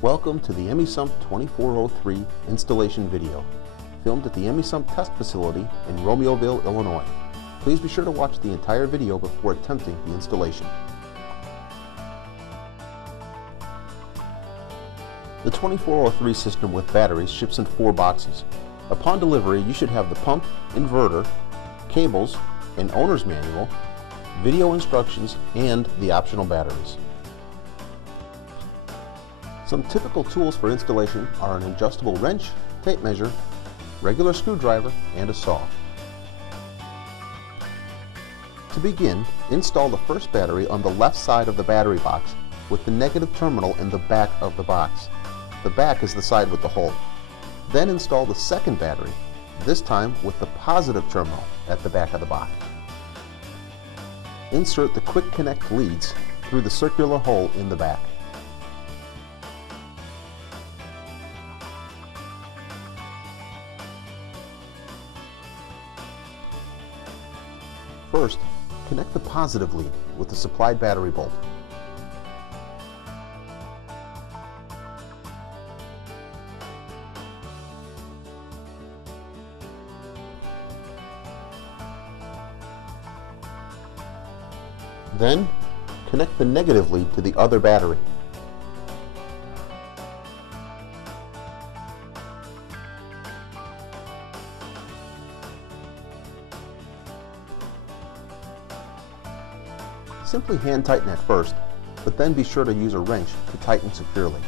Welcome to the EmeSump 2403 installation video, filmed at the EmeSump test facility in Romeoville, Illinois. Please be sure to watch the entire video before attempting the installation. The 2403 system with batteries ships in 4 boxes. Upon delivery, you should have the pump, inverter, cables, an owner's manual, video instructions, and the optional batteries. Some typical tools for installation are an adjustable wrench, tape measure, regular screwdriver, and a saw. To begin, install the first battery on the left side of the battery box with the negative terminal in the back of the box. The back is the side with the hole. Then install the second battery, this time with the positive terminal at the back of the box. Insert the quick connect leads through the circular hole in the back. First, connect the positive lead with the supplied battery bolt. Then, connect the negative lead to the other battery. Simply hand tighten at first, but then be sure to use a wrench to tighten securely.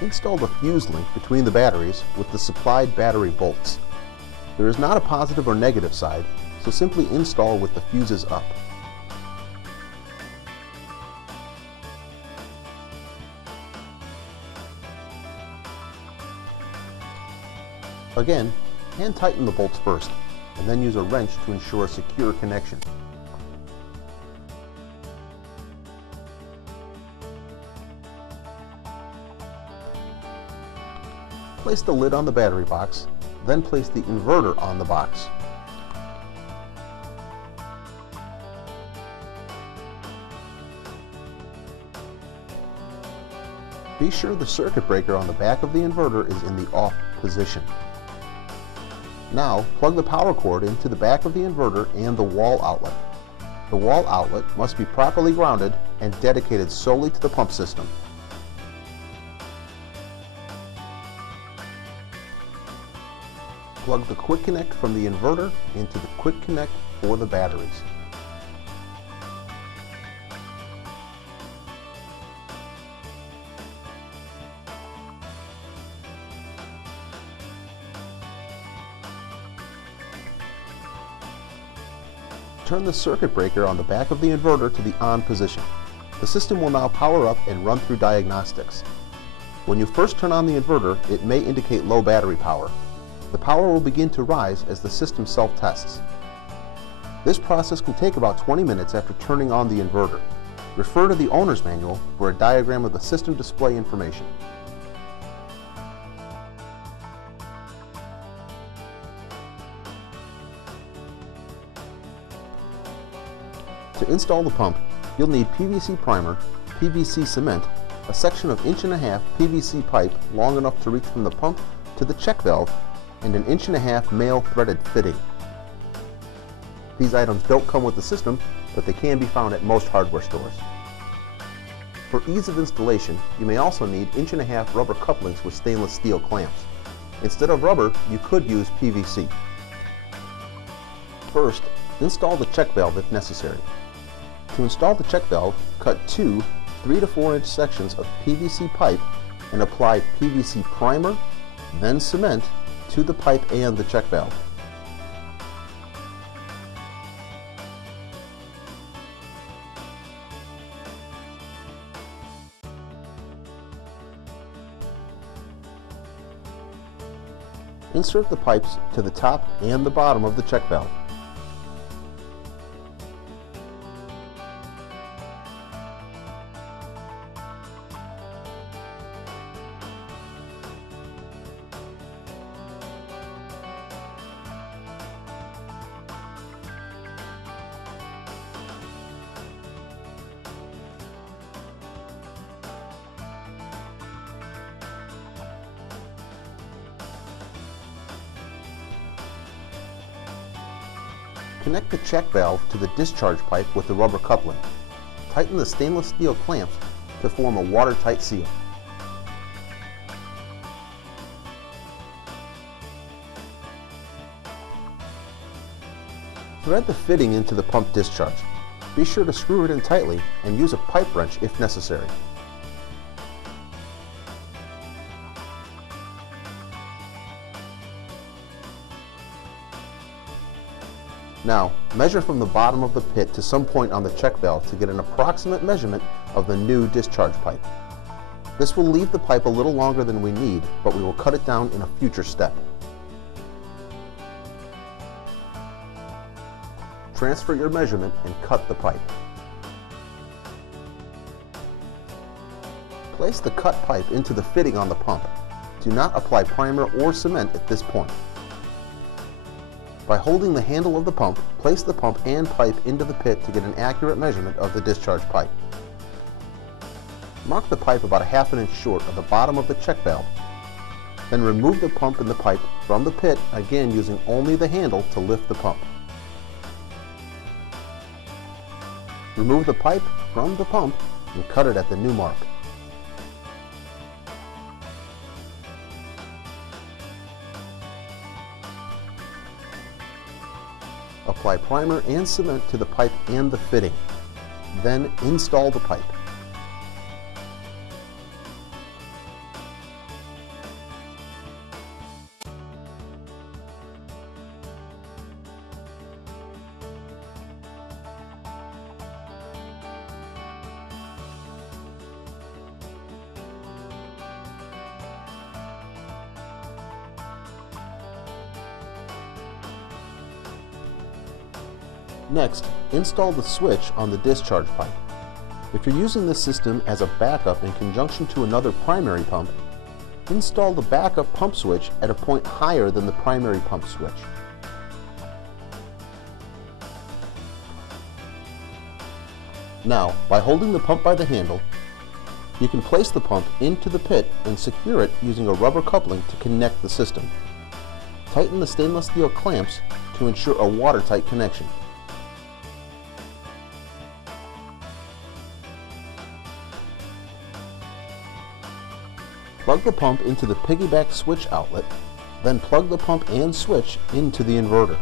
Install the fuse link between the batteries with the supplied battery bolts. There is not a positive or negative side, so simply install with the fuses up. Again, hand tighten the bolts first, and then use a wrench to ensure a secure connection. Place the lid on the battery box, then place the inverter on the box. Be sure the circuit breaker on the back of the inverter is in the off position. Now, plug the power cord into the back of the inverter and the wall outlet. The wall outlet must be properly grounded and dedicated solely to the pump system. Plug the quick connect from the inverter into the quick connect for the batteries. Turn the circuit breaker on the back of the inverter to the on position. The system will now power up and run through diagnostics. When you first turn on the inverter, it may indicate low battery power. The power will begin to rise as the system self-tests. This process can take about 20 minutes after turning on the inverter. Refer to the owner's manual for a diagram of the system display information. To install the pump, you'll need PVC primer, PVC cement, a section of 1.5" PVC pipe long enough to reach from the pump to the check valve, and an 1.5" male threaded fitting. These items don't come with the system, but they can be found at most hardware stores. For ease of installation, you may also need 1.5" rubber couplings with stainless steel clamps. Instead of rubber, you could use PVC. First, install the check valve if necessary. To install the check valve, cut 2 3 to 4 inch sections of PVC pipe and apply PVC primer, then cement to the pipe and the check valve. Insert the pipes to the top and the bottom of the check valve. Connect the check valve to the discharge pipe with the rubber coupling. Tighten the stainless steel clamps to form a watertight seal. Thread the fitting into the pump discharge. Be sure to screw it in tightly and use a pipe wrench if necessary. Now, measure from the bottom of the pit to some point on the check valve to get an approximate measurement of the new discharge pipe. This will leave the pipe a little longer than we need, but we will cut it down in a future step. Transfer your measurement and cut the pipe. Place the cut pipe into the fitting on the pump. Do not apply primer or cement at this point. By holding the handle of the pump, place the pump and pipe into the pit to get an accurate measurement of the discharge pipe. Mark the pipe about a ½ inch short of the bottom of the check valve. Then remove the pump and the pipe from the pit, again using only the handle to lift the pump. Remove the pipe from the pump and cut it at the new mark. Apply primer and cement to the pipe and the fitting. Then install the pipe. Next, install the switch on the discharge pipe. If you're using this system as a backup in conjunction to another primary pump, install the backup pump switch at a point higher than the primary pump switch. Now, by holding the pump by the handle, you can place the pump into the pit and secure it using a rubber coupling to connect the system. Tighten the stainless steel clamps to ensure a watertight connection. Plug the pump into the piggyback switch outlet, then plug the pump and switch into the inverter.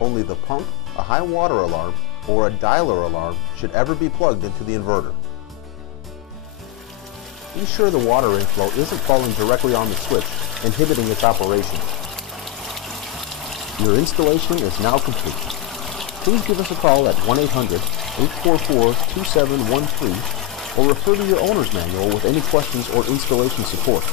Only the pump, a high water alarm, or a dialer alarm should ever be plugged into the inverter. Be sure the water inflow isn't falling directly on the switch, inhibiting its operation. Your installation is now complete. Please give us a call at 1-800-844-2713 or refer to your owner's manual with any questions or installation support.